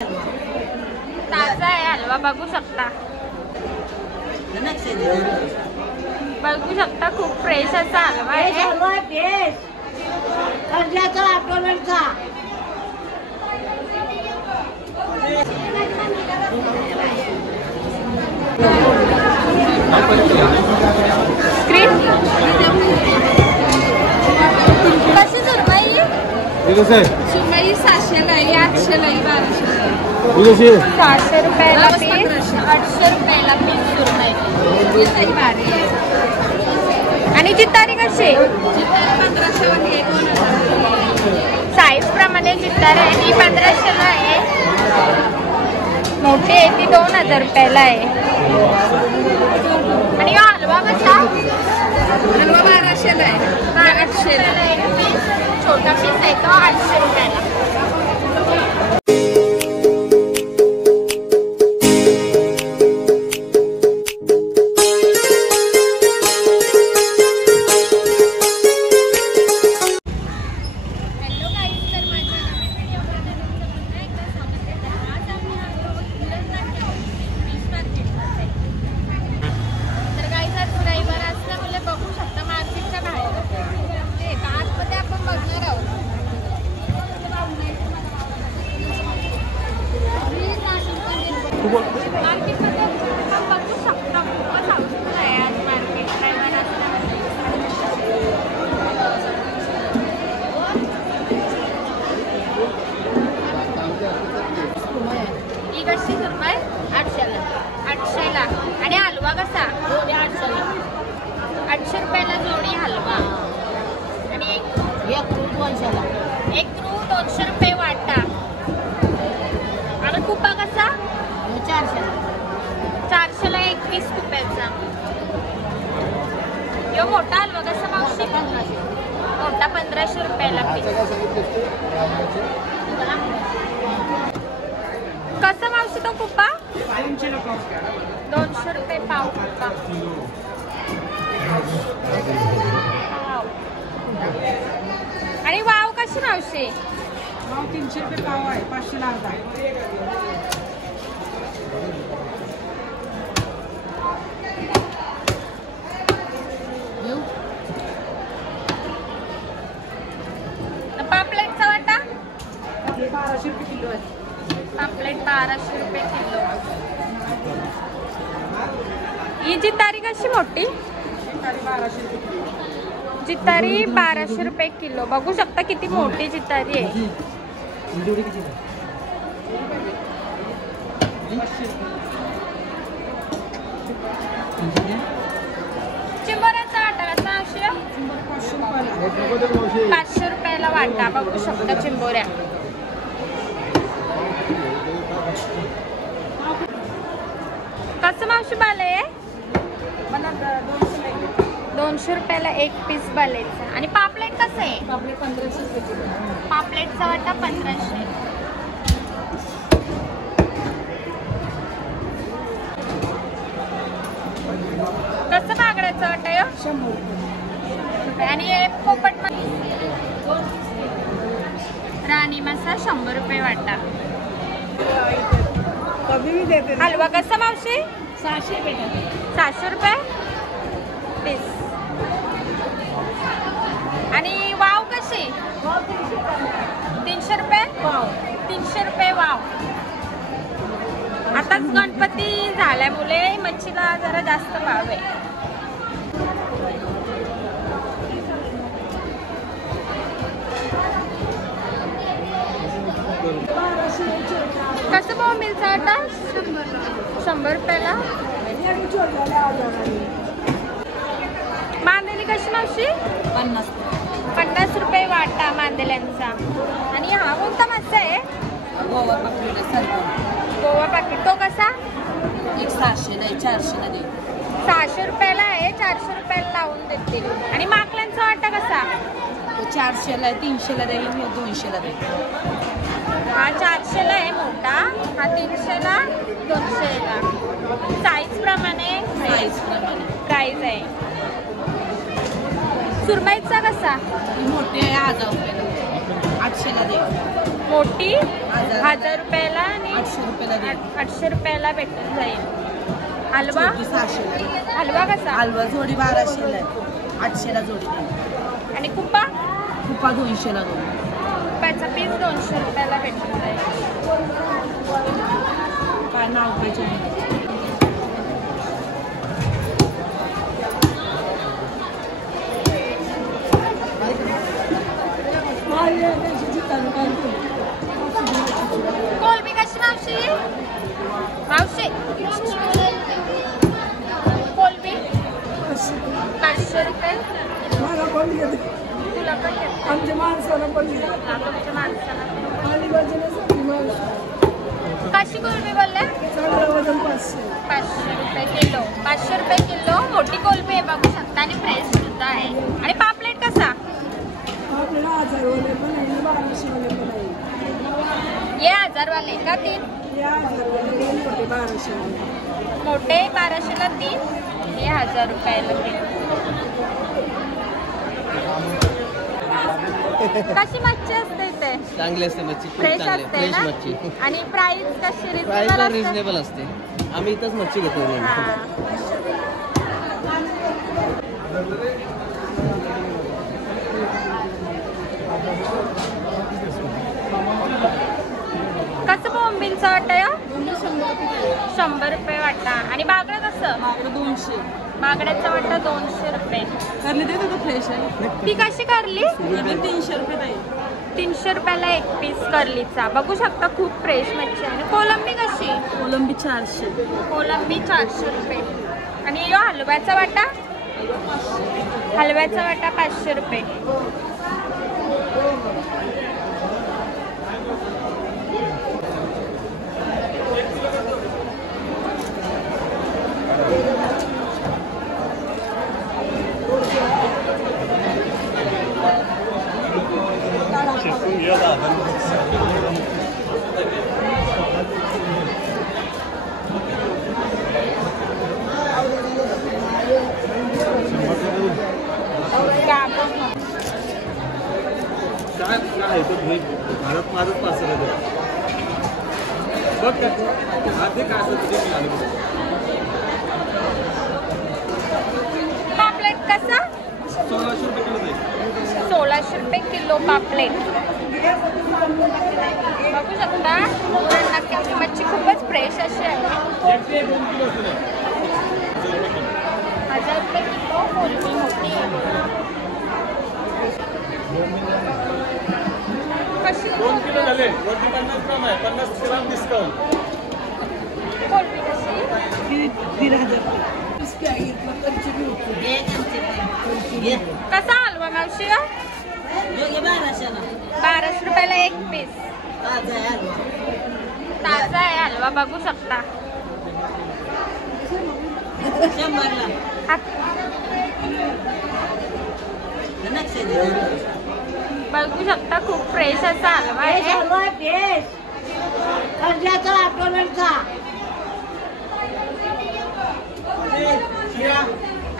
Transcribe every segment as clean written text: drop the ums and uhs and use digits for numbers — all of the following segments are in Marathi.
ताजा आहे हलवा, बघू शकता. बघू शकता खूप फ्रेश असा हलवा आहे. कशी सुरमई? सुरमई 700ला आहे, 800ला आहे, 1200. 700 रुपयाला पीस, 800 रुपयाला पीस सुरमई. आणि जितारी कशी? 1500 वाली आहे. साईज प्रमाणे जितारी आहे. ती 1500ला आहे, मोठी आहे ती 2000 रुपयाला आहे. आणि हलवा कसा? हलवा 1200ला आहे, 800ला आहे. छोटा पीस आहे तो 800 रुपयाला. आणि हलवा कसा? 800 रुपयाला जोडी हलवा. आणि एक क्रू 200 रुपये वाटा. आणि कुपा कसा? 400ला एक पीस कुप्याचा. यो मोठा हलवा कसा मावशी? मोठा 1500 रुपयाला पीस. कसा मावशी तो कुपा? 200 रुपये पाव कुपा. आणि वाव कशी मावशी? वाव 300 रुपये पाव आहे, 500 ला अर्धा. पापलेटचा वाटा? 1200 रुपये किलो आहे. पापलेट 1200 रुपये किलो. ही जितारी कशी मोठी? जितारी 1200 रुपये किलो. बघू शकता किती मोठी जितारी आहे. चिंबोऱ्याचा वाटा कसा? 500 रुपयाला वाटा. बघू शकता चिंबोऱ्या. कसं मावशी बाले? 200 रुपयाला एक पीस बालेचा. आणि पापलेट कसं आहे? पापलेट 1500 रुपये किलो. पापलेटचा वाटा 1500. कसं बागड्याचा वाटा? 100 रुपये. आणि हे पोपट राणी मासा 100 रुपये वाटा. हलवा कसा मावशी? 600 रुपये. 700 रुपये पीस. आणि वाव कशी? 300 रुपये वाव. 300 रुपये वाव. आताच गणपती झाल्यामुळे मच्छीला जरा जास्त भाव आहे. कसं भाव मिळतं आता? 100 रुपयाला. मांदेली कशी मावशी? 50 रुपये वाटा मांदेल्यांचा. आणि हा कोणता मासा आहे? गोवा पापलेट. गोवा पाकिट. तो कसा? 600 नाही, 400 दे. 600 रुपयाला आहे, 400 रुपयाला लावून देतील. आणि माकलांचा वाटा कसा? 400ला आहे, 300ला दे, 200ला दे. हा 400ला आहे मोठा, हा 300ला, 200ला. साईज प्रमाणे प्राइस आहे. सुरमईचा कसा? मोठे आहे 1000 रुपये, 800ला दे. मोठी 1000 रुपयाला आणि 800 रुपयाला दे. 800 रुपयाला भेटून जाईल. हलवा 600ला. हलवा कसा? हलवा जोडी 1200ला आहे. 800ला जोडी दे. आणि कुप्पा कुप्पा 200ला दोन. कुप्प्याचा पीस 200 रुपयाला भेटून जाईल. काय नाव पाहिजे? कोलबी कशी मावशी? मावशी कोलबी 500 रुपये. तुला पण घेते. आमच्या माणसाला पण तुमच्या माणसाला कशी कोलबी बोलले? 500 रुपये किलो. 500 रुपये किलो मोठी कोलबी आहे बघू शकता आणि फ्रेश सुद्धा आहे. आणि पापलेट कसा? ये 1000 वाले का 3? मोठे 1200ला 3. हे 1000 रुपयाला 3. कशी मच्छी असते इथे? चांगली असते मच्छी, फ्रेश असते फ्रेश ना? मच्छी. आणि प्राइस कशी? प्राइसला रिजनेबल असते. आम्ही इथंच मच्छी घेतो. कसं बोंबीलचं वाटतं? 100 रुपये वाटा. आणि बागडं कसं? 200. बागड्याचा वाटा 200 रुपये. करली देतो का फ्रेश आहे? ती कशी करली? 300 रुपये आहे. 300 रुपयाला एक पीस करलीचा. बघू शकता खूप फ्रेश मच्छी आहे. आणि कोलंबी कशी? कोलंबी 400. कोलंबी 400 रुपये. आणि यो हलव्याचा वाटा? हलव्याचा वाटा 500 रुपये. पापलेट कसा? 1600 रुपये किलो पापलेट. बघू शकता नक्की मच्छी खूपच फ्रेश अशी आहे. 1000 रुपये किलो कोलबी मोठी. कशी? 2 किलो झाले. वरती 50 ग्राम आहे. 50 ग्राम डिस्काउंट. कोलबी कशी? 1500. कसा हलवा मावशी? 1200 रुपयाला एक पीस. ताजा आहे हलवा बघू शकता. बघू शकता खूप फ्रेश असा हलवा आहे.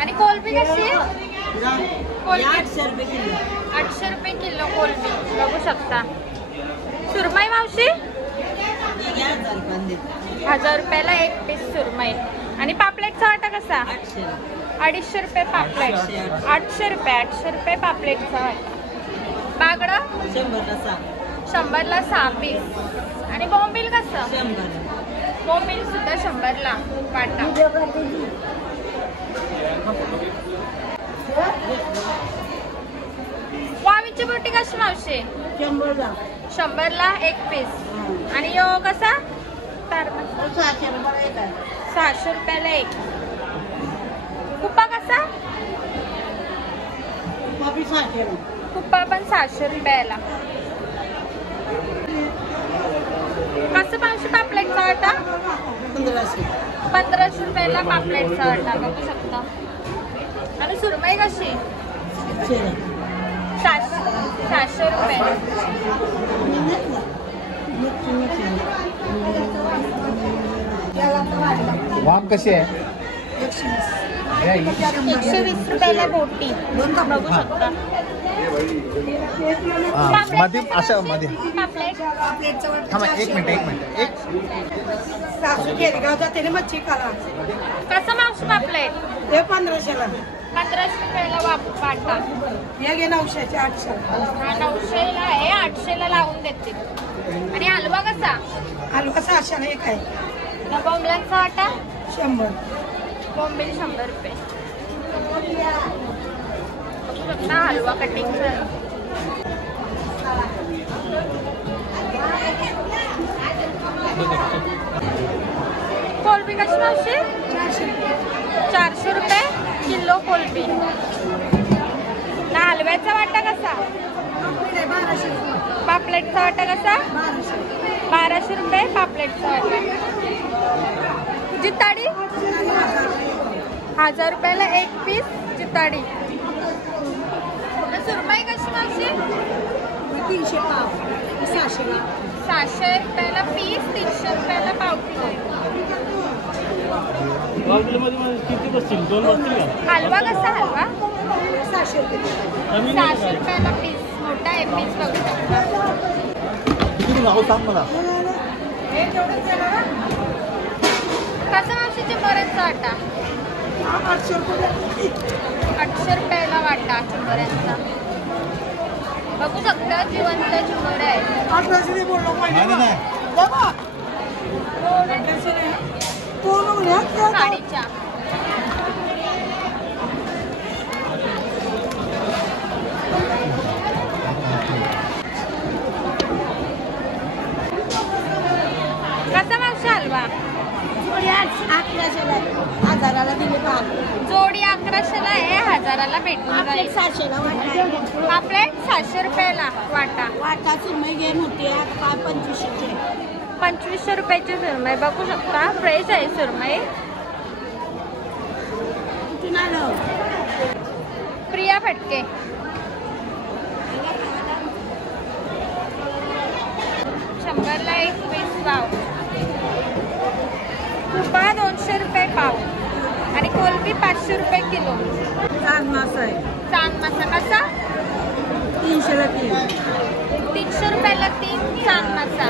आणि कोलबी कशी? कोलबी 800 रुपये किलो कोलबी. बघू शकता. सुरमई मावशी? 1000 रुपयाला एक पीस सुरमई. आणि पापलेटचा वाटा कसा? 250 रुपये पापलेट. 800 रुपये पापलेटचा वाटा. बागडा 100ला 6 पीस. आणि बोंबील कसं? बोंबील सुद्धा 100ला वाटा. वावीची बोटी कशी मावशी? 100ला एक पीस. आणि यो कसा? 600 रुपयाला एक. कुप्पा कसा? कुप्पा पण 600 रुपयाला. कसं मावशी पापलेटचा वाटा? 1500 रुपयाला पापलेटचा वाटा. बघू शकता. आणि सुरमई कशी? 700 रुपये. वाम कशी आहे? 120 रुपयाला बोटी. बघू शकता. मध्ये असं मध्ये पापलेट थांबा एक मिनिट एक सासू केरगाव जाते ना मच्छी खाला कसं मावशी पापलेट ते 1500ला 1500 रुपयाला वाटा. हे घे 900चे 800 हा 900ला आहे, 800ला लावून देते. आणि हलवा कसा? हलवा 600ला एक आहे. बोंबलांचा वाटा 100. बोंबील 100 रुपये. बघा हलवा कटिंग कोलबी कशी मावशी? 400 रुपये किलो कोलबी. ना हलव्याचा वाटा कसा? पापलेटचा वाटा कसा? 1200 रुपये पापलेटचा वाटा. जिताडी 1000 रुपयाला एक पीस जिताडी. सुरमई कशी मावशी? 300 पाव 600ला 600 रुपयाला पीस, 300 रुपयाला पाव किलो. किती बसतील? 2 बसतील का? हलवा कसा हलवा? 600 रुपये. 600 रुपयाला पीस. मोठा आहे पीस बघू शकता. किती नाव सांग मला. कसं मावशी चिंबोऱ्यांचा वाटा? 800 रुपये. 800 रुपयाला वाटा चिंबोऱ्यांचा. बघू शकता जिवंत चिंबोऱ्या आहेत. 800 दे बोललो नाही नाही बाबा कोण घ्या साडीच्या. कसा मावशी हलवा? 1100ला 1000ला दिले पाव. जोडी 1100ला आहे, 1000ला भेटून जाईल. 600ला वाटा. पापलेट 700 रुपयाला वाटा. वाटा सुरमई घे मोठी आहे 2500चे. 2500 रुपयाची सुरमई बघू शकता. फ्रेश आहे सुरमई. कुठून आलं? प्रिया फटके. शंभरला एक वीस पाव. कुपा 200 रुपये पाव. आणि कोलबी 500 रुपये किलो. चांद मासा आहे चांद मासा कसा? 300ला 3. 300 रुपयाला 3 चांद मासा.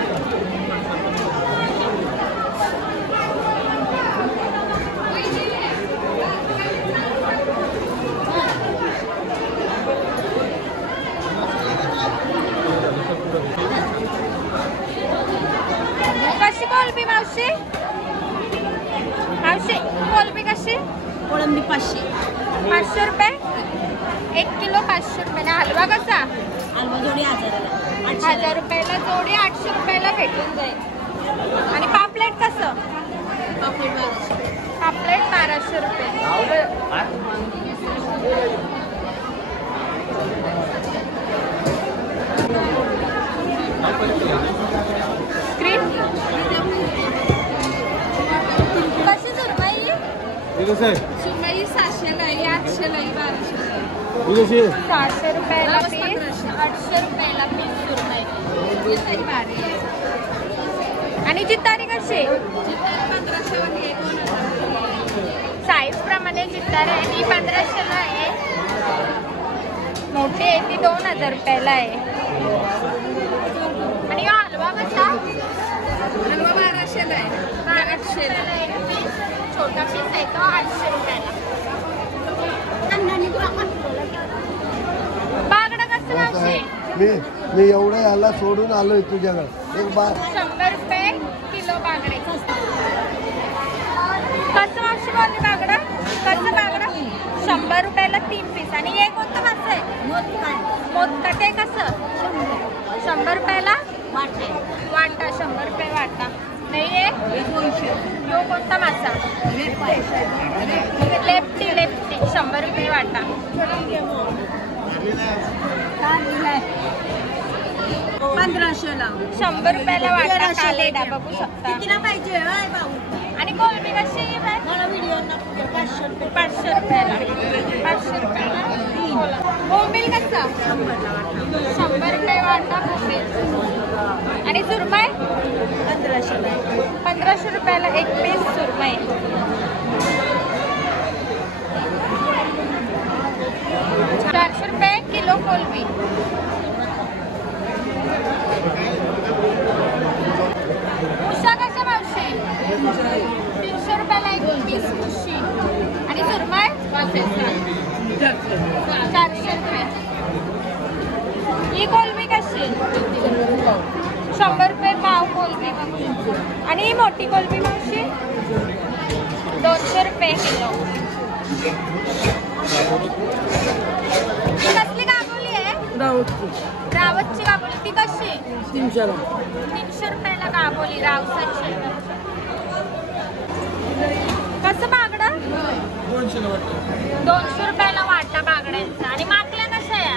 कशी कोलबी मावशी? मावशी कोलबी कशी? कोळंबी 500. 500 रुपये 1 किलो. 500 रुपयाला. हलवा कसा? हलवा जोडी 1000ला 1000 रुपयाला जोडी. 800 रुपयाला भेटून जाईल. आणि पापलेट कसं? पापलेट 1200 रुपये. स्क्रीन कशी सुरमई? सुरमई 700ला आहे, 800ला आहे, 1200ला. 600 रुपयाला पीस, 800 रुपयाला पीस सुरमई. आणि जितारी कशी? साईज प्रमाणे जितारी आहे. ती 1500ला आहे, मोठी आहे ती 2000 रुपयाला आहे. आणि हा हलवा कसा? हलवा 1200ला आहे. 1200ला एक पीस. छोटा पीस आहे तो 800 रुपयाला. बागडा कसं मावशी? मी एवढं याला सोडून आलोय तुझ्याकडे. एक बार 100 रुपये किलो बागडे. कसं मावशी बोलली बागडा? कसं बागडा? 100 रुपयाला 3 पीस. आणि हे कोणतं मासं आहे? मोदका. ते कसं? 100 रुपयाला वाटा. 100 रुपये वाटा. नाही आहे यो कोणता मासा? लेफ्टी. 100 रुपये वाटा. 1500ला 100 रुपयाला वाटा कालेडा बघू शकता. कितीला पाहिजे भाऊ? आणि कोलबी कशी आहे? मला व्हिडिओ 500 रुपये. 500 रुपयाला. 500 रुपयाला. बोंबील कसा? 100 रुपये वाटा बोंबील. आणि सुरमई 1500ला 1500 रुपयाला एक पीस सुरमई. 400 रुपये किलो कोलबी. 300 रुपयाला एक पीस मुशी. आणि सुरमई 400 रुपये. ही कोलंबी कशी? 100 रुपये पाव कोलंबी. आणि ही मोठी कोलंबी मावशी 200 रुपये किलो. कसली काबुली आहे? रावतची काबुली. ती कशी? 300 रुपयाला काबुली रावसाची. कसं बागडा? 200 रुपयाला वाटा बागड्यांचा. आणि माकल्या कशा आहे?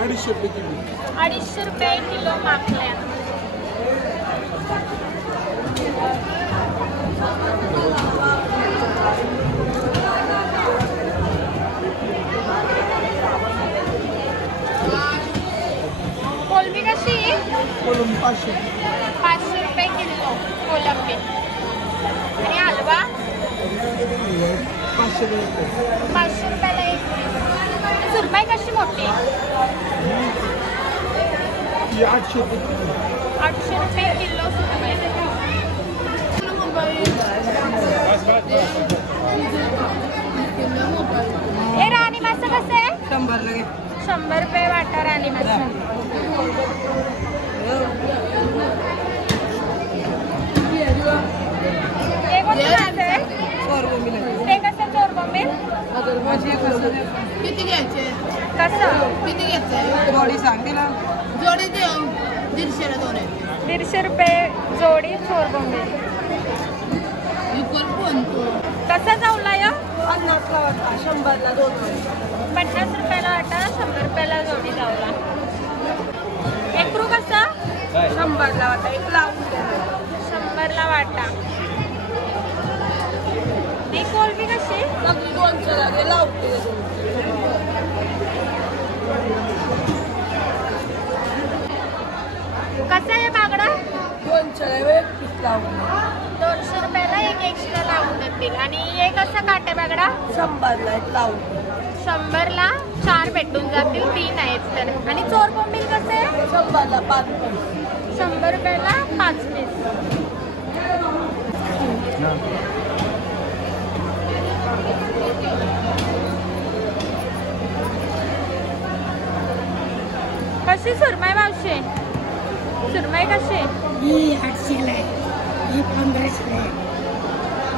250 रुपये किलो माकल्या. कोलंबी कशी? 500 रुपये किलो कोलंबी. आणि हलवा 500 रुपयाला एक. सुरमई कशी मोठी? 800 रुपये किलो सुरमई. हे राणी मासा कसं आहे? 100 रुपये वाटा राणी मासा. हे कोणतं मासा आहे? ते कसं चोरबोंबील? किती घ्यायचे? कसं? किती घ्यायचे? जोडी सांगते ना. जोडी दे 150ला 2 आहे. 150 रुपये जोडी चोरबोंबील. कसा जाऊला या? 50ला वाटा, 100ला 2. 50 रुपयाला वाटा, 100 रुपयाला जोडी जाऊला. एक क्रू कसा? 100ला वाटा. एक लावून 100ला वाटा. ही कोलंबी कशी? 200ला दे लावते. कसा आहे बागडा? 200ला एक पीस लावून. 200 रुपयाला एक एक्स्ट्रा लावून देतील. आणि हे कसं काटे बागडा? 100ला एक लावून. 100ला 4 भेटून जातील. 3 आहेत तर. आणि चोरबोंबील कसं आहे? 100ला 5 पीस. 100 रुपयाला 5 पीस. कशी सुरमई मावशी? सुरमई कशी? ही 800ला आहे. ही 1500ला आहे.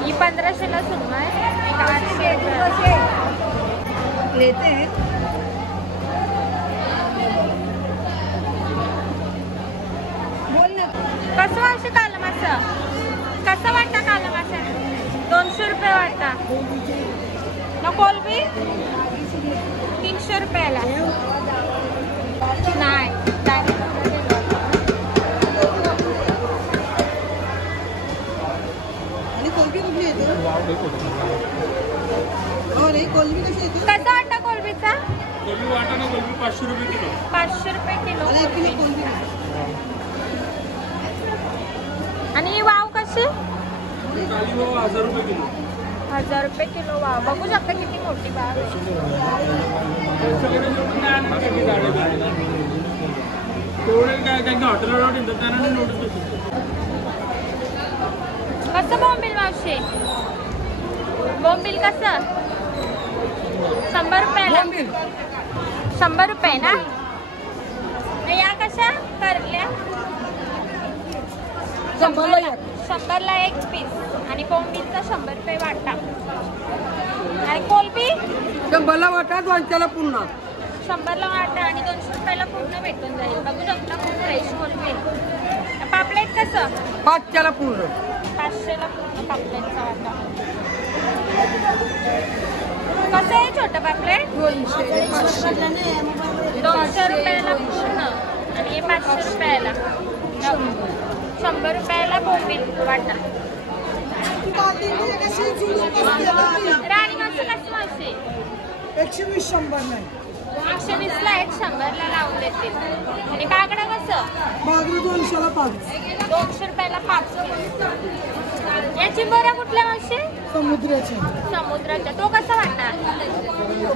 ही 1500ला सुरमई. एक 800 रुपये. लेते हैं. बोल ना. कसं मावशी काला मासा? कसं वाटा काला मासा? 200 रुपये वाटा. ना कोलंबी 300 रुपयाला. नाही आणि कोलंबी कुठली येते? अरे कोलंबी कशी येते? कसा वाटा कोलंबीचा? कोलंबी वाटा ना कोलंबी 500 रुपये किलो. 500 रुपये किलो अरे एक किलो कोलंबी. कोलंबी. आणि ही वाव कशी? काली भाव 1000 रुपये किलो. 1000 रुपये किलो वाव. बघू शकता किती मोठी वाव आहे. तेवढे काय काय हॉटेलवर त्यांना नोटीस. कसं बोंबील मावशी? बोंबील कसं? 100 रुपयाला. 100 रुपये ना? या कशा करल्या? 100ला एक पीस. आणि बोंबीलचा 100 रुपये वाटा. आणि कोलंबी 100ला वाटा 200ला पुन्हा. 100ला वाटा आणि 200 रुपयाला पूर्ण भेटून जाईल. बघू शकता खूप फ्रेश कोलंबी. पापलेट कसं? 500ला पूर्ण. 500ला पूर्ण पापलेटचा वाटा. कसं आहे छोटं पापलेट? 200 रुपयाला पूर्ण. आणि हे 500 रुपयाला. 100 रुपयाला बोंबील वाटा. राणी मासे कसं मासे? 120 100ला. 120ला आहेत. 100ला लावून देतील. आणि बागडा कसं? बाजरी 200ला 5. 200 रुपयाला 5. याची बरं कुठल्या मासे? समुद्राचे समुद्राच्या. तो कसा वाटा?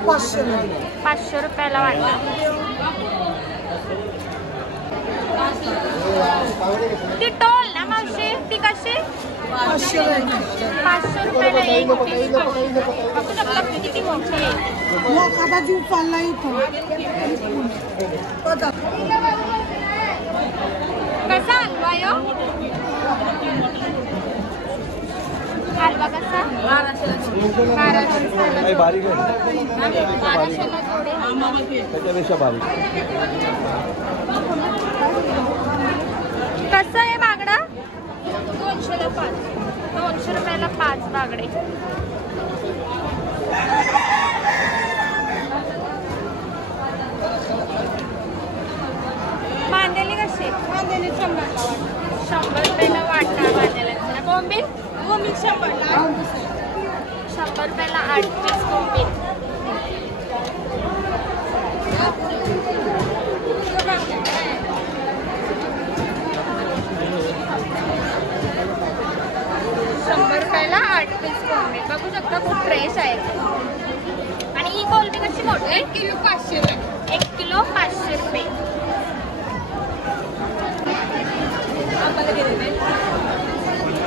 500ला. 500 रुपयाला वाटा. ती टोल ना मावशी? ती कशी 500 500 रुपयाला एक पीस बघू शकता किती मोठी आहे. एखादा जीव चालला इथं कसा हलवा यो हलवा कसा 1200 बारीक आहे 1200 जोडे. त्याच्यापेक्षा बारीक. कसं आहे बागडा 200 रुपयाला 5 बागडे. बांधलेली कशी 100 रुपयाला वाटा बांधलेला. बोंबील 100 रुपयाला 8 पीस बोंबील. रुपयाला 8 पीस कोलंबी बघू शकता खूप फ्रेश आहे. आणि ही कोलंबी कशी मोठी 1 किलो 500 रुपये.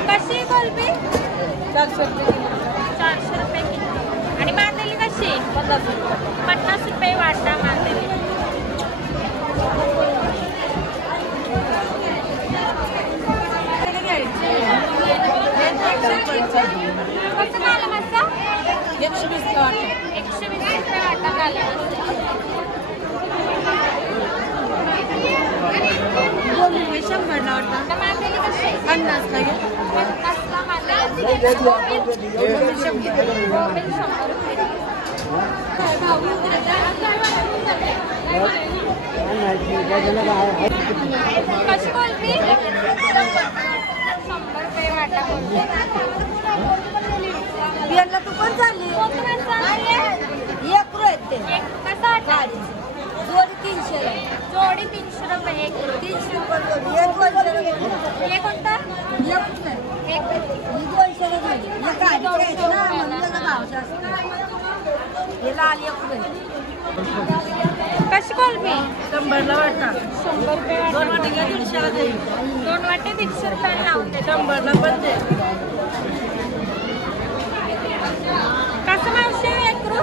कशी कोलंबी 400 रुपये किलो. आणि बांधलेली कशी 50 रुपये वाटा बांधलेली. कसं काला मासा 120 रुपये वाटा काला मासा. बोंबील 100 ला वाटा. बांधलेली कशी 50 ला 50 ला बांधलेली. बोंबील 100 रुपये. कशी कोलंबी 100 रुपये वाटा कोलंबी. बियाणला तू पण चालली कोणतं माणसं आहे? 1 रुपये एक कसा वाटा जोडी 300 ला. जोडी 300 रुपये एक. 300 रुपये जोडी. 1 200 ला जोडी. हे कोणता एक नाही. एक ही 200 ला जोडी. एक आधी घ्यायची ना म्हणून त्याचा भाव जास्त. हे लाल 1 रुपये. कशी कोलंबी 100 ला वाटा. 100 रुपये वाटा. 2 वाटीला 150 ला जाईल. 2 वाटे 150 रुपयाला लावते. 100 ला पण दे. कसं मावशी एक रु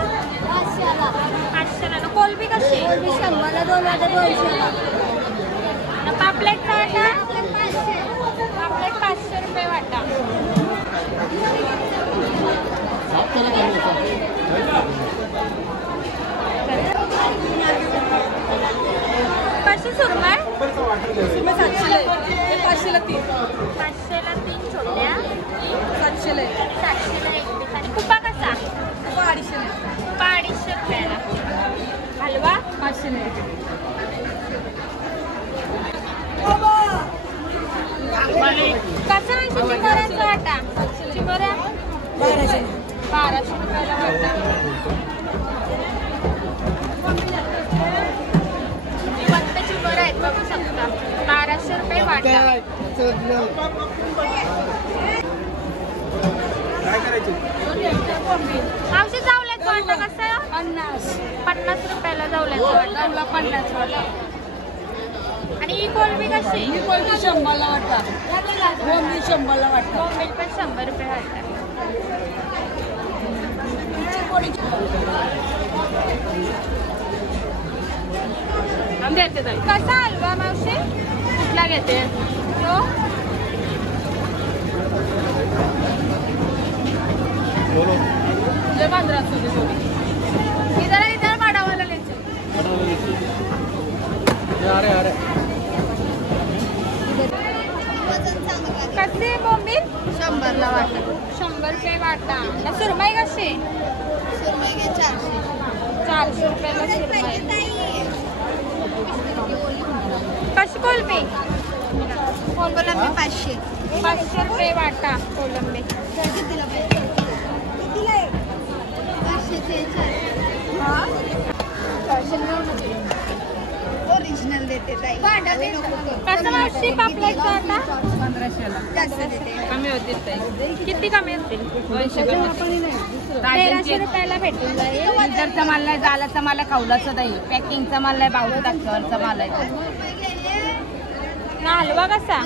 500 ला. कोलंबी कशी 100 ला 2 वाटे 200 ला. पापलेट वाटा पापलेट 500 रुपये वाटा. कशी सुरमई 700 ला. 500 ला 3. 500 ला 3 छोट्या. 700 ला. 700 ला एक पीस. आणि कुपा कसा 250 ला. 250 रुपयाला. हलवा 500 ला. कसा आहे चिंबोऱ्यांचा वाटा चिंबोऱ्या 1200 रुपयाला वाटा. जिवंत चिंबोऱ्या आहेत बघू शकता 1200 रुपये वाटा. काय करायचं मावशी जावल्याचा वाटा कसा 50 रुपयाला जावल्याचा वाटा 50 वाटा. आणि ही कोलंबी कशी ही कोलंबी 100 ला वाटा. बोंबील 100 ला वाटा. बोंबील पण 100 रुपये वाटा. कसा हलवा मावशी कुठला घेते तो 1500 इधर माडावाला लेचे. अरे कसे बोंबील 100 ला वाटा. 100 रुपये वाटा. ना सुरमई कशी 400 रुपयाला सुरमई. कशी कोलंबी कोलंबी 500. 500 रुपये वाटा कोलंबी. ओरिजिनल देते ताई. कसं मावशी पापलेटचा वाटा 1500 ला. जास्त देते. कमी होतील किती कमी होतील 1300 रुपयाला भेटून जाईल. इधरचा माल नाही जालाचा माल आहे कौलाचा नाही. पॅकिंगचा माल नाही बावू टाक्यावरचा माल आहे. ना हलवा कसा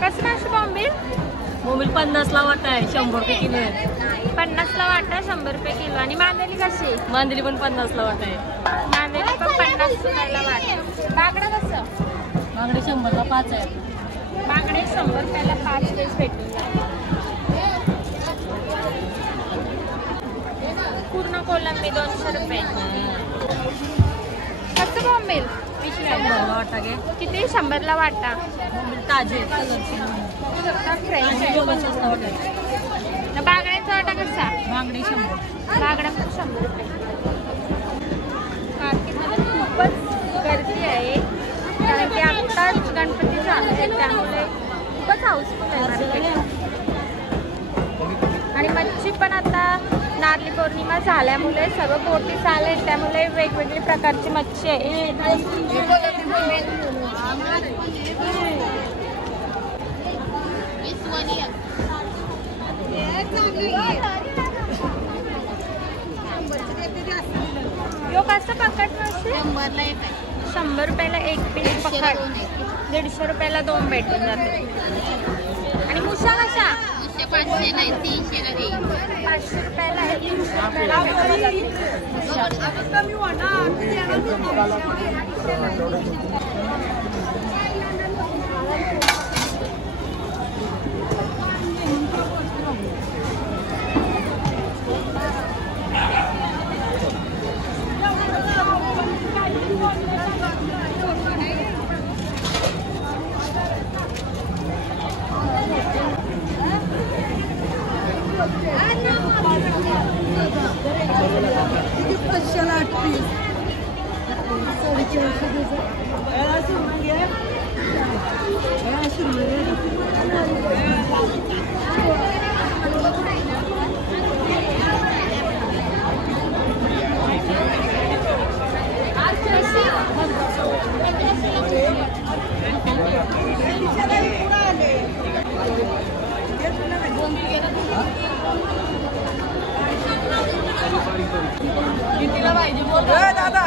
कसं मासे बॉम्बे? मोबाईल 50ला वाटा आहे, 100 रुपये किलो आहे. 50ला वाटा, 100 रुपये किलो. आणि मांदेली कशी? मांदेली पण 50ला वाटा आहे. मांदेली पण 50 रुपयाला वाटा. बागडा कसं? मागडे 100ला 5 आहे. बागडे 100 रुपयाला 5 पीस भेटून जातात. पूर्ण कोलंबी 200 रुपये. कसं बॉम्बे? 100ला वाटा घे. किती? 100ला वाटा. ताजे कलरचे. फ्रेश आहे. 50ला वाटा आहे. बागड्याचा वाटा कसा? मागडे 100. बागडा पण 100 रुपये. मार्केटमध्ये खूपच गर्दी आहे कारण की आत्ताच गणपती झाले आहेत त्यामुळे खूपच हाऊसफुल आहे मार्केट. आणि मच्छी पण आता नारळी पौर्णिमा झाल्यामुळे सगळं बोटी चालले त्यामुळे वेगवेगळी प्रकारची मच्छी आहे. यो कसं पकड मासे? 100 रुपयाला 1 पीस पकड. 150 रुपयाला 2 भेटून जाते. आणि मुशा कशा? 500 रुपयाला 300 रुपयाला भेटून जाते. कितीला पाहिजे बोल दादा.